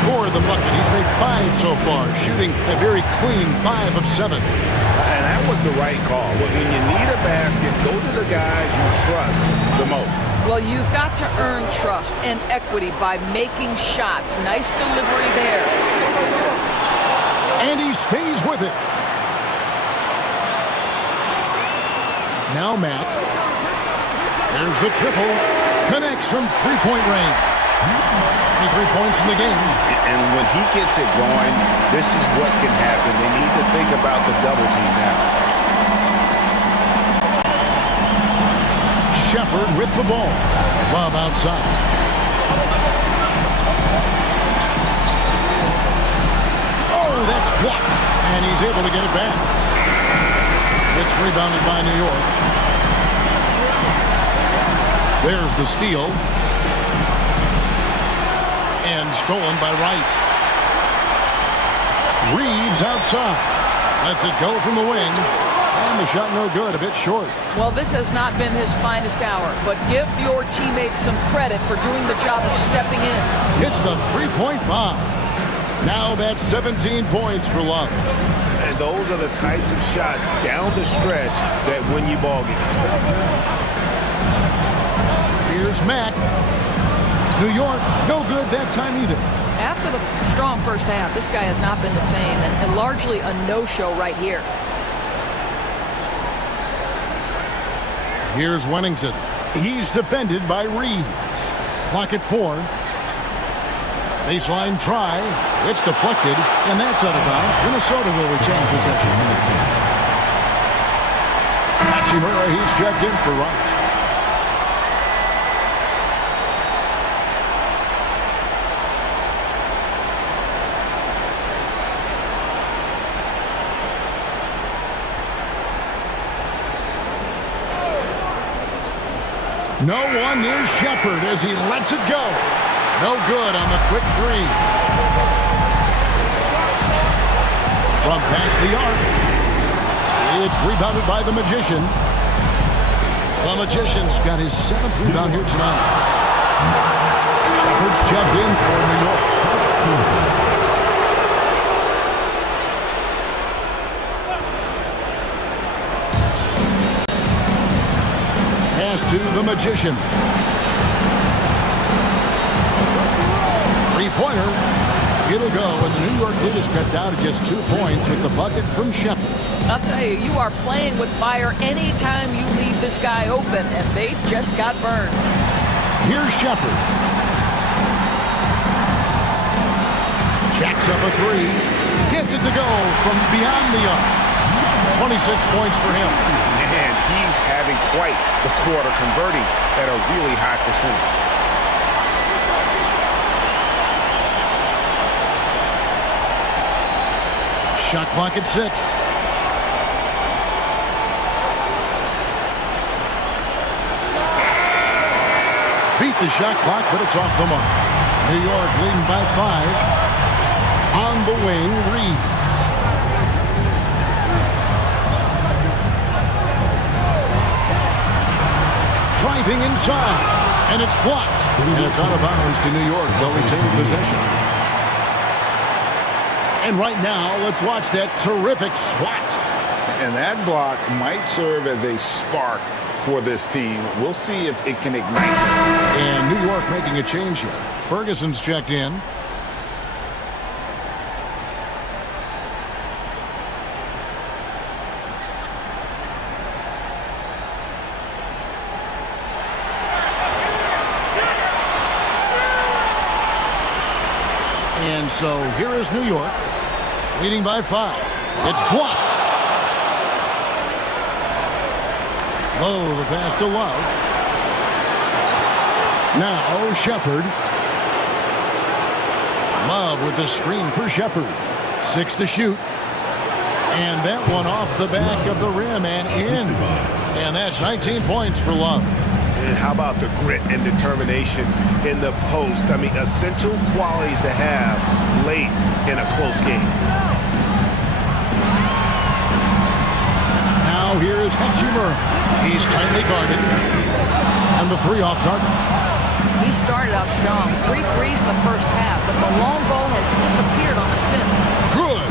Scored the bucket. He's made 5 so far, shooting a very clean 5 of 7. And that was the right call. When you need a basket, go to the guys you trust the most. Well, you've got to earn trust and equity by making shots. Nice delivery there. And he stays with it. Now Mack. There's the triple. Connects from 3-point range. 23 points in the game. And when he gets it going, this is what can happen. They need to think about the double team now. Shepard with the ball. Love outside. Oh, that's blocked. And he's able to get it back. It's rebounded by New York. There's the steal. And stolen by Wright. Reeves outside. Lets it go from the wing. And the shot no good, a bit short. Well, this has not been his finest hour, but give your teammates some credit for doing the job of stepping in. It's the 3-point bomb. Now that's 17 points for Love. And those are the types of shots down the stretch that win you ball games. Here's Mack. New York, no good that time either. After the strong first half, this guy has not been the same, and largely a no-show right here. Here's Wennington. He's defended by Reeves. Clock at 4. Baseline try. It's deflected, and that's out of bounds. Minnesota will retain possession. Hachimura, he's checked in for Wright. No one near Shepard as he lets it go. No good on the quick three. From past the arc. It's rebounded by the Magician. The Magician's got his 7th rebound here tonight. Shepard's checked in for New York. Pass to the Magician. Three-pointer. It'll go, and the New York lead is cut down to just 2 points with the bucket from Shepard. I'll tell you, you are playing with fire anytime you leave this guy open, and they just got burned. Here's Shepard. Jacks up a three. Gets it to go from beyond the arc. 26 points for him. And he's having quite the quarter, converting at a really high percentage. Shot clock at 6. Beat the shot clock, but it's off the mark. New York leading by 5. On the wing, Reeves. Driving inside, and it's blocked. And it's out of bounds to New York. They'll retain possession. And right now, let's watch that terrific swat. And that block might serve as a spark for this team. We'll see if it can ignite them. And New York making a change here. Ferguson's checked in. And so here is New York, leading by 5. It's blocked. Low, the pass to Love. Now Shepard. Love with the screen for Shepard. 6 to shoot. And that one off the back of the rim and in. And that's 19 points for Love. And how about the grit and determination in the post? I mean, essential qualities to have late in a close game. Now here is Hachimura. He's tightly guarded. And the 3 off target. He started out strong. 3 threes in the first half, but the long ball has disappeared on him since. Good.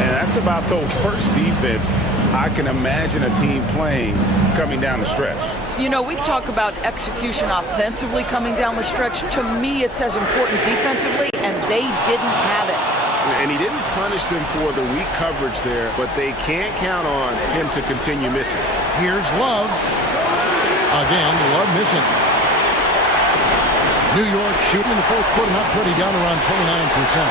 And that's about the worst defense I can imagine a team playing coming down the stretch. You know, we talk about execution offensively coming down the stretch. To me, it's as important defensively, and they didn't have it. And he didn't punish them for the weak coverage there, but they can't count on him to continue missing. Here's Love. Again, Love missing. New York shooting in the 4th quarter, not pretty, down around 29%.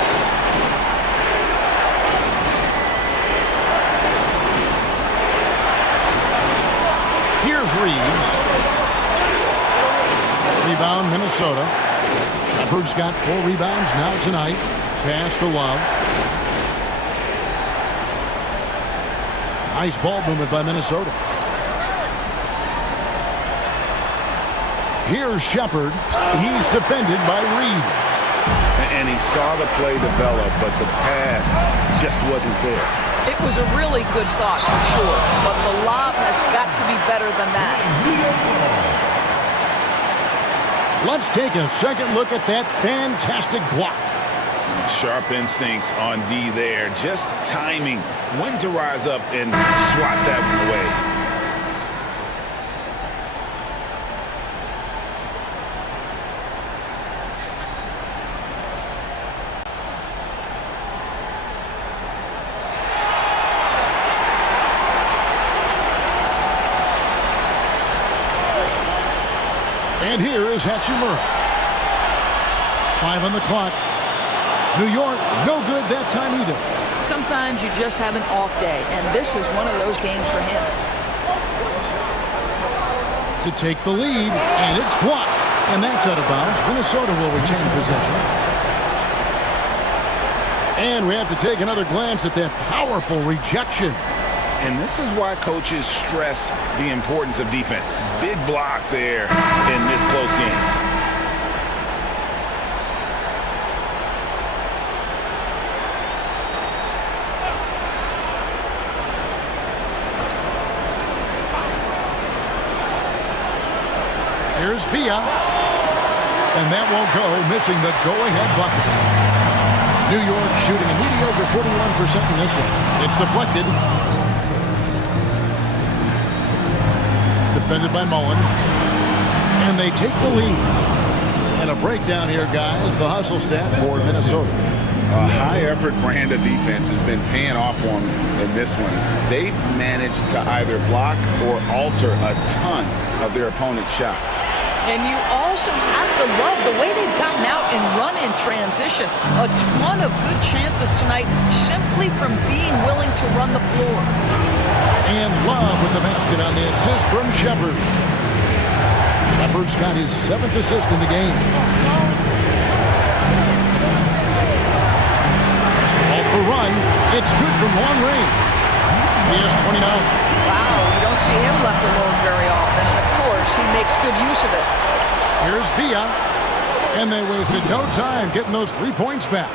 Here's Reeves. Rebound, Minnesota. Shepard's got 4 rebounds now tonight. Pass to Love. Nice ball movement by Minnesota. Here's Shepard. He's defended by Reeves. And he saw the play develop, but the pass just wasn't there. It was a really good thought, for sure, but the lob has got to be better than that. Let's take a second look at that fantastic block. Sharp instincts on D there. Just timing when to rise up and swat that one away. And here is Hachimura. 5 on the clock. New York, no good that time either. Sometimes you just have an off day, and this is one of those games for him. To take the lead, and it's blocked. And that's out of bounds. Minnesota will retain possession. And we have to take another glance at that powerful rejection. And this is why coaches stress the importance of defense. Big block there in this close game. Here's Villa. And that won't go, missing the go-ahead bucket. New York shooting a mediocre 41% in this one. It's deflected. Defended by Mullen. And they take the lead. And a breakdown here, guys. The hustle stats for Minnesota. A high-effort brand of defense has been paying off for them in this one. They've managed to either block or alter a ton of their opponent's shots. And you also have to love the way they've gotten out and run in transition. A ton of good chances tonight simply from being willing to run the floor. And Love with the basket on the assist from Shepard. Shepard's got his 7th assist in the game. Off the run, it's good from long range. He has 29. Wow, you don't see him left alone very often. And of course, he makes good use of it. Here's Villa. And they wasted no time getting those 3 points back.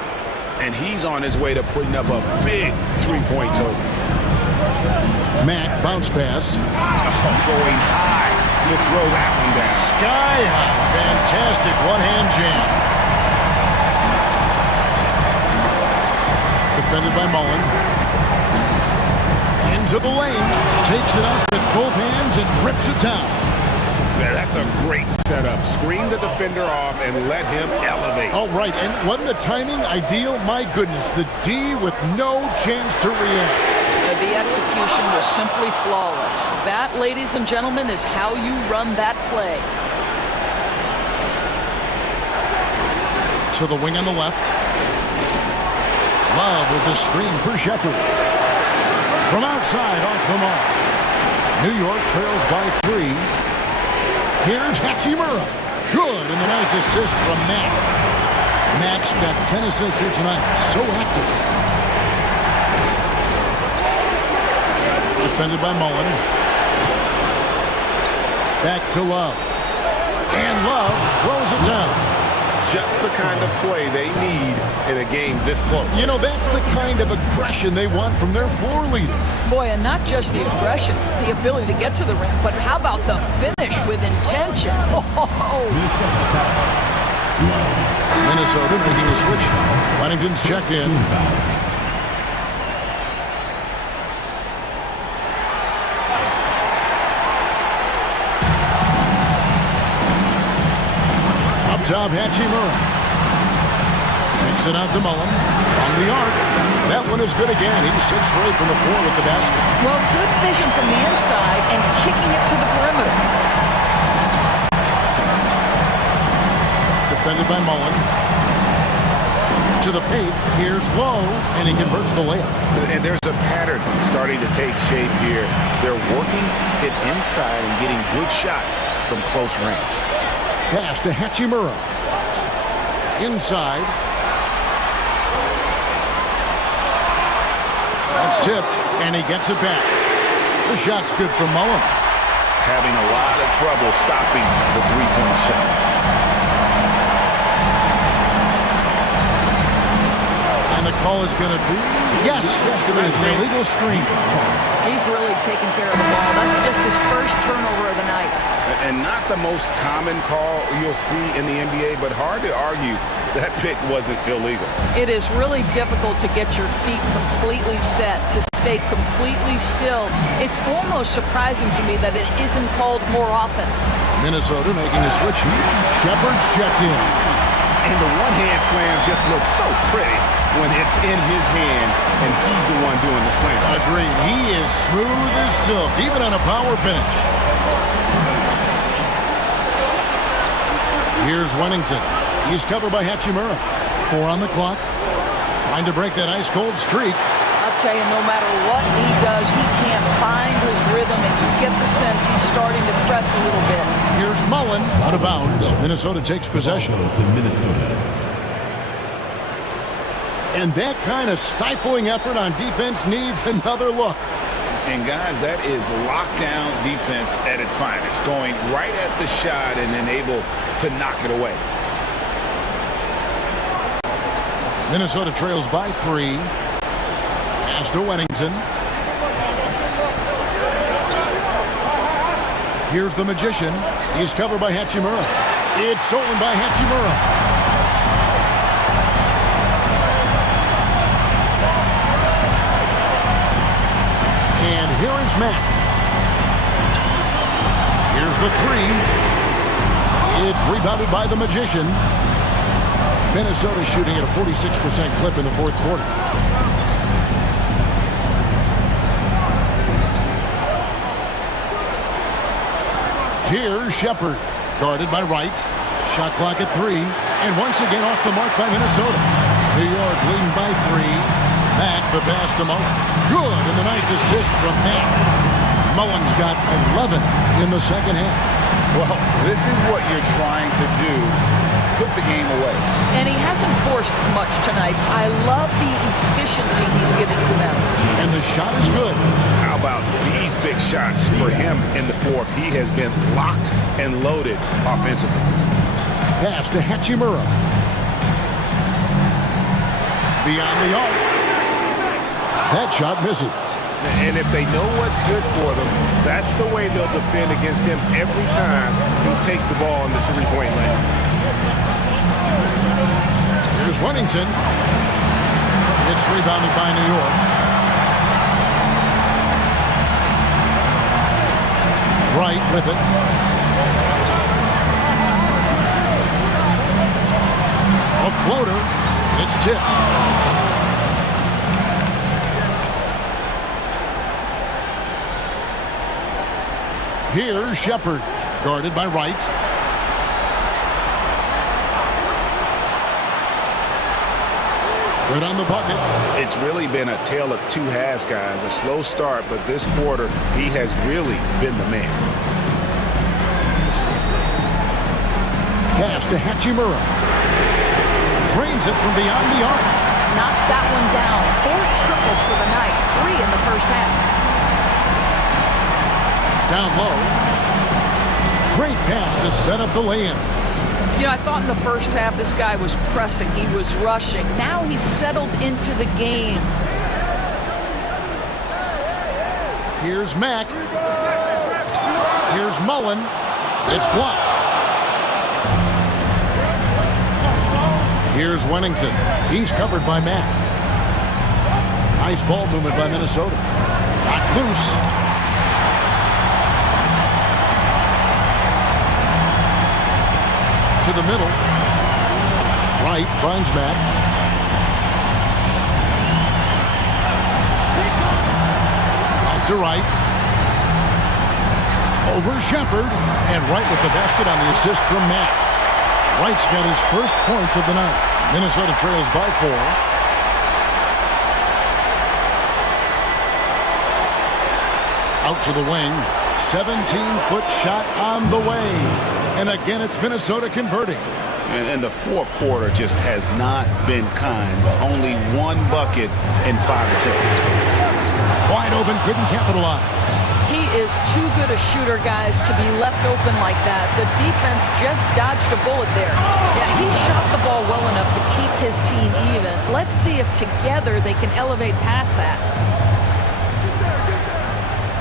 And he's on his way to putting up a big three-point total. Mack bounce pass. Going high to throw that one down. Sky high. Fantastic one-hand jam. Defended by Mullen. Into the lane. Takes it up with both hands and rips it down. Yeah, that's a great setup. Screen the defender off and let him elevate. Oh, right. And wasn't the timing ideal? My goodness. The D with no chance to react. The execution was simply flawless. That, ladies and gentlemen, is how you run that play. To the wing on the left. Love with the screen for Shepard. From outside, off the mark. New York trails by 3. Here's Hachimura. Good, and the nice assist from Mack. Mack's got 10 assists here tonight. So active. Defended by Mullen. Back to Love. And Love throws it down. Just the kind of play they need in a game this close. You know, that's the kind of aggression they want from their floor leader. Boy, and not just the aggression, the ability to get to the rim, but how about the finish with intention? Oh. Minnesota making a switch. Huntington's checked in. Top Hachimura. Takes it out to Mullen. From the arc. That one is good again. He's 6 for 8 from the floor with the basket. Well, good vision from the inside and kicking it to the perimeter. Defended by Mullen. To the paint. Here's Lowe. And he converts the layup. And there's a pattern starting to take shape here. They're working it inside and getting good shots from close range. Pass to Hachimura. Inside. That's tipped, and he gets it back. The shot's good from Mullen. Having a lot of trouble stopping the three-point shot. And the call is going to be, yes, it is an illegal screen. He's really taking care of the ball. That's just his first turnover of the night. And not the most common call you'll see in the NBA, but hard to argue that pick wasn't illegal. It is really difficult to get your feet completely set, to stay completely still. It's almost surprising to me that it isn't called more often. Minnesota making a switch here. Shepard's checked in. And the one-hand slam just looks so pretty when it's in his hand and he's the one doing the slam. Agreed. He is smooth as silk, even on a power finish. Here's Wennington. He's covered by Hachimura. 4 on the clock. Trying to break that ice-cold streak. I'll tell you, no matter what he does, he can't find his rhythm, and you get the sense he's starting to press a little bit. Here's Mullen. Out of bounds. Minnesota takes possession. And that kind of stifling effort on defense needs another look. And guys, that is lockdown defense at its finest, going right at the shot and then able to knock it away. Minnesota trails by 3. Pass to Wennington. Here's the Magician. He's covered by Hachimura. It's stolen by Hachimura. And here is Mack. Here's the 3. It's rebounded by the Magician. Minnesota shooting at a 46% clip in the fourth quarter. Here's Shepard, guarded by Wright. Shot clock at 3, and once again off the mark by Minnesota. New York leading by 3. Mack, the pass to Mullen. Good, and the nice assist from Mack. Mullen's got 11 in the second half. Well, this is what you're trying to do. Put the game away. And he hasn't forced much tonight. I love the efficiency he's giving to them. And the shot is good. How about these big shots for him in the fourth? He has been locked and loaded offensively. Pass to Hachimura. Beyond the arc. That shot misses. And if they know what's good for them, that's the way they'll defend against him every time he takes the ball in the three-point lane. Here's Wennington. It's rebounded by New York. Wright with it. A floater. It's tipped. Here's Shepard, guarded by Wright. Good on the bucket. It's really been a tale of two halves, guys. A slow start, but this quarter, he has really been the man. Pass to Hachimura. Drains it from beyond the arc. Knocks that one down. 4 triples for the night. 3 in the first half. Down low. Great pass to set up the lay-in. You know, I thought in the first half this guy was pressing. He was rushing. Now he's settled into the game. Here's Mack. Here's Mullen. It's blocked. Here's Wennington. He's covered by Mack. Nice ball movement by Minnesota. Knocked loose. To the middle. Wright finds Mack. Back to Wright. Over Shepard. And Wright with the basket on the assist from Mack. Wright's got his first points of the night. Minnesota trails by 4. Out to the wing. 17-foot shot on the way. And again, it's Minnesota converting. And the fourth quarter just has not been kind. Only 1 bucket in 5 attempts. Wide open, couldn't capitalize. He is too good a shooter, guys, to be left open like that. The defense just dodged a bullet there. Yeah, he shot the ball well enough to keep his team even. Let's see if together they can elevate past that.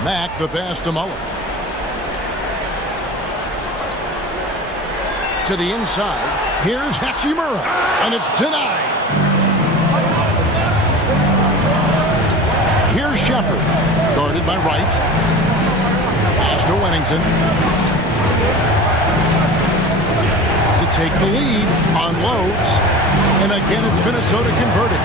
Mack, the pass to Mullen. To the inside. Here's Hachimura. And it's denied. Here's Shepard. Guarded by Wright. Pass to Wennington. To take the lead. Unloads. And again, it's Minnesota converting.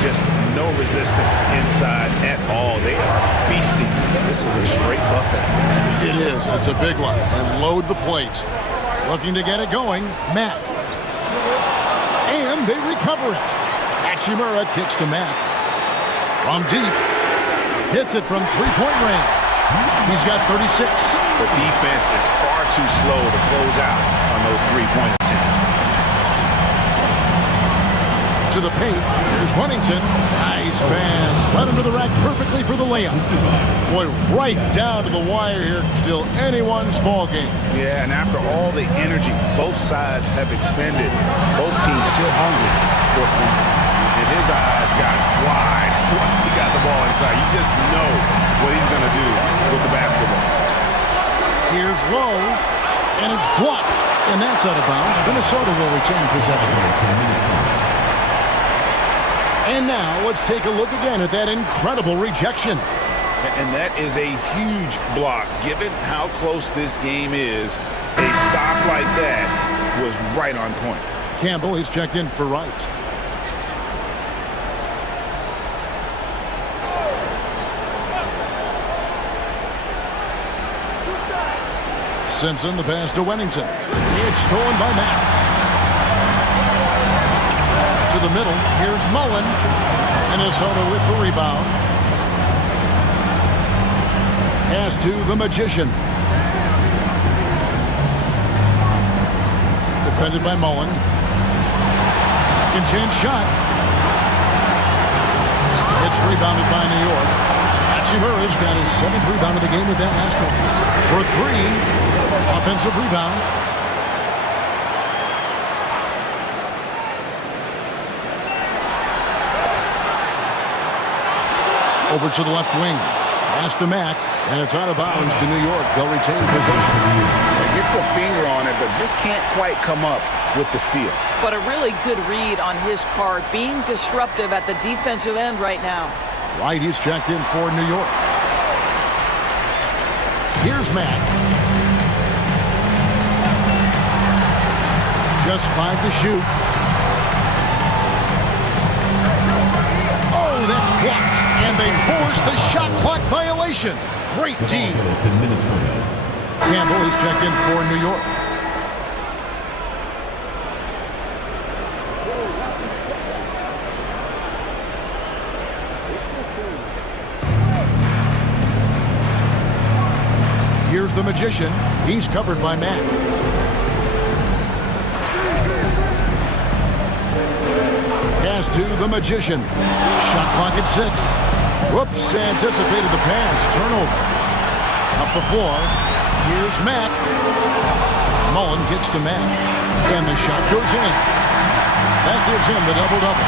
Just no resistance inside at all. They are feasting. This is a straight buffet. It is. It's a big one. And load the plate. Looking to get it going, Mack. And they recover it. Hachimura kicks to Mack. From deep. Hits it from three-point range. He's got 36. The defense is far too slow to close out on those three-point attempts. to the paint. Here's Huntington. Nice pass. Right under the rack perfectly for the layup. Boy, right down to the wire here. Still anyone's ball game. Yeah, and after all the energy both sides have expended, both teams still hungry. And his eyes got wide once he got the ball inside. You just know what he's going to do with the basketball. Here's Lowe, and it's blocked. And that's out of bounds. Minnesota will retain possession. And now let's take a look again at that incredible rejection. And that is a huge block. Given how close this game is, a stop like that was right on point. Campbell is checked in for Wright. Simpson, the pass to Wennington. It's stolen by Mack. To the middle, here's Mullen. Minnesota with the rebound. Pass to the Magician. Defended by Mullen. Second chance shot. It's rebounded by New York. Hachimura's got his 7th rebound of the game with that last one. For 3. Offensive rebound. Over to the left wing. Pass to Mack, and it's out of bounds to New York. They'll retain possession. Gets a finger on it, but just can't quite come up with the steal. But a really good read on his part, being disruptive at the defensive end right now. Wright is checked in for New York. Here's Mack. Just 5 to shoot. Oh, that's blocked. And they force the shot clock violation. Great team. Campbell is checked in for New York. Here's the Magician. He's covered by Mack. Pass to the Magician. Shot clock at 6. Whoops, anticipated the pass. Turnover. Up the floor. Here's Mack. Mullen gets to Mack. And the shot goes in. That gives him the double-double.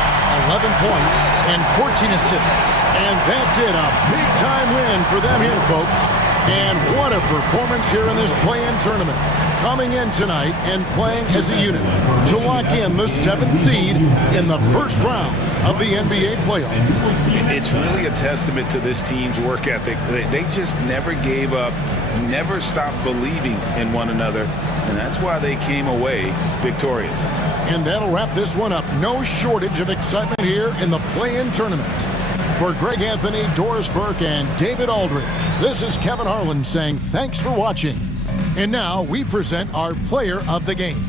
11 points and 14 assists. And that's it. A big-time win for them here, folks. And what a performance here in this play-in tournament. Coming in tonight and playing as a unit to lock in the 7th seed in the first round of the NBA playoffs. It's really a testament to this team's work ethic. They just never gave up, never stopped believing in one another, and that's why they came away victorious. And that'll wrap this one up. No shortage of excitement here in the play-in tournament. For Greg Anthony, Doris Burke, and David Aldridge, this is Kevin Harlan saying thanks for watching. And now we present our player of the game.